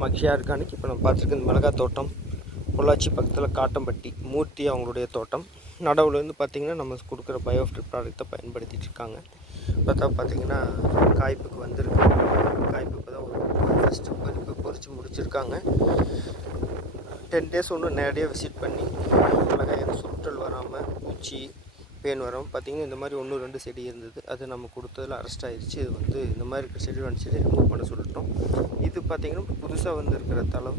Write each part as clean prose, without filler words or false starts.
வணக்கம். அக்ஷயா ஆர்கானிக். இப்போ நம்ம பார்த்துருக்க மிளகாய் தோட்டம் பொள்ளாச்சி பக்கத்தில் காட்டம்பட்டி மூர்த்தி அவங்களுடைய தோட்டம். நடவுலேருந்து பார்த்திங்கன்னா நம்ம கொடுக்குற பயோஃபிட் ப்ராடக்டை பயன்படுத்திகிட்டு இருக்காங்க. பார்த்திங்கன்னா காய்ப்புக்கு வந்திருக்கு. காய்ப்பு இப்போ தான் ஒரு ஃபஸ்ட்டு பொறிச்சு முடிச்சிருக்காங்க. 10 days ஒன்று நேரடியாக விசிட் பண்ணி மிளகாய் சுற்றல் வராமல் பூச்சி பேன் வரும். பார்த்திங்கன்னா இந்த மாதிரி 1-2 செடி இருந்தது, அது நம்ம கொடுத்ததில் அரெஸ்ட் ஆகிடுச்சு. இது வந்து இந்த மாதிரி இருக்கிற செடி 2 செடி ரிமூவ் பண்ண சொல்லிட்டோம். இது பார்த்திங்கன்னா புதுசாக வந்துருக்கிற தளம்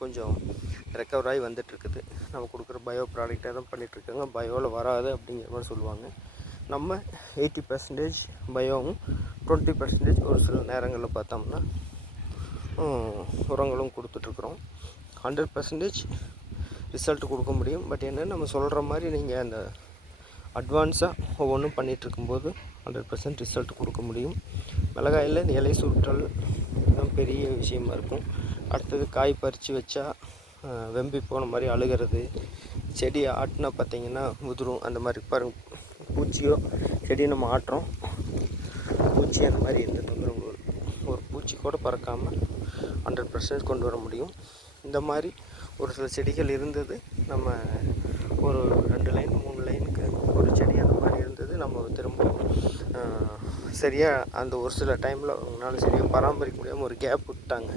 கொஞ்சம் ரெக்கவர் ஆகி வந்துட்டுருக்குது. நம்ம கொடுக்குற பயோ ப்ராடக்டாக தான் பண்ணிகிட்ருக்காங்க. பயோவில் வராது அப்படிங்கிற மாதிரி சொல்லுவாங்க. நம்ம 80% பயோவும் 20% ஒரு சில நேரங்களில் பார்த்தோம்னா உரங்களும் கொடுத்துட்ருக்குறோம். 100% ரிசல்ட் கொடுக்க முடியும். பட் என்னென்னு நம்ம சொல்கிற மாதிரி நீங்கள் அந்த அட்வான்ஸாக ஒவ்வொன்றும் பண்ணிகிட்ருக்கும்போது 100% ரிசல்ட் கொடுக்க முடியும். மிளகாயில் இலை சுற்றல் தான் பெரிய விஷயமா இருக்கும். அடுத்தது காய் பறித்து வச்சா வெம்பி போன மாதிரி அழுகிறது, செடி ஆட்டினா பார்த்திங்கன்னா உதிரும். அந்த மாதிரி பாருங்க, பூச்சியோ செடியை நம்ம ஆட்டுறோம், பூச்சி அந்த மாதிரி எந்த தொந்தரவு ஒரு பூச்சி கூட பறக்காமல் 100% கொண்டு வர முடியும். இந்த மாதிரி ஒரு சில செடிகள் இருந்தது. நம்ம ஒரு 2 லைன் 3 லைனுக்கு ஒரு செடி அந்த மாதிரி இருந்தது. நம்ம திரும்ப சரியாக அந்த ஒரு சில டைமில் அவங்களால சரியாக பராமரிக்க முடியாமல் ஒரு கேப் விட்டாங்க.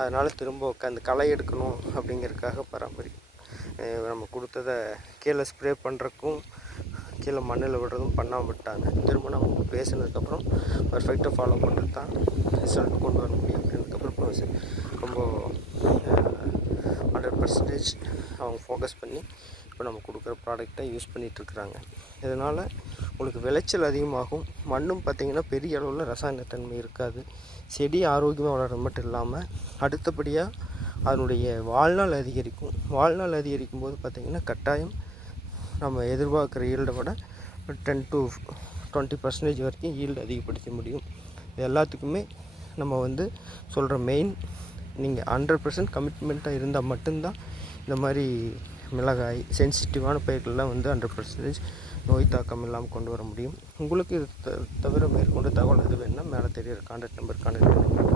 அதனால் திரும்ப உட்காந்து களை எடுக்கணும் அப்படிங்கிறதுக்காக நம்ம கொடுத்ததை கீழே ஸ்ப்ரே பண்ணுறக்கும் கீழே மண்ணில் விடுறதும் பண்ணாமல் விட்டாங்க. திரும்ப நம்ம பேசினதுக்கப்புறம் பர்ஃபெக்டாக ஃபாலோ பண்ணுறது தான் ரிசல்ட் கொண்டு வர முடியும். அப்படின்றதுக்கப்புறம் ரொம்ப 100% அவங்க ஃபோக்கஸ் பண்ணி இப்போ நம்ம கொடுக்குற ப்ராடக்டை யூஸ் பண்ணிகிட்ருக்குறாங்க. இதனால் உங்களுக்கு விளைச்சல் அதிகமாகும். மண்ணும் பார்த்திங்கன்னா பெரிய அளவில் ரசாயனத்தன்மை இருக்காது. செடி ஆரோக்கியமாக வளர்கிறது மட்டும் இல்லாமல் அடுத்தபடியாக அதனுடைய வாழ்நாள் அதிகரிக்கும். வாழ்நாள் அதிகரிக்கும் போது பார்த்திங்கன்னா கட்டாயம் நம்ம எதிர்பார்க்குற ஈல்டை விட 10 to 20% வரைக்கும் ஈல்டு அதிகப்படுத்த முடியும். இது எல்லாத்துக்குமே நம்ம வந்து சொல்கிற மெயின், நீங்கள் 100% கமிட்மெண்ட்டாக இருந்தால் மட்டும்தான் இந்த மாதிரி மிளகாய் சென்சிட்டிவான பயிர்கள்லாம் வந்து 100% நோய் தாக்கம் இல்லாமல் கொண்டு வர முடியும். உங்களுக்கு இது தவிர மேற்கொண்டு தகவல் எது வேணுன்னா மேலே தெரியுற கான்டாக்ட் நம்பர் கான்டாக்ட் பண்ணுங்கள்.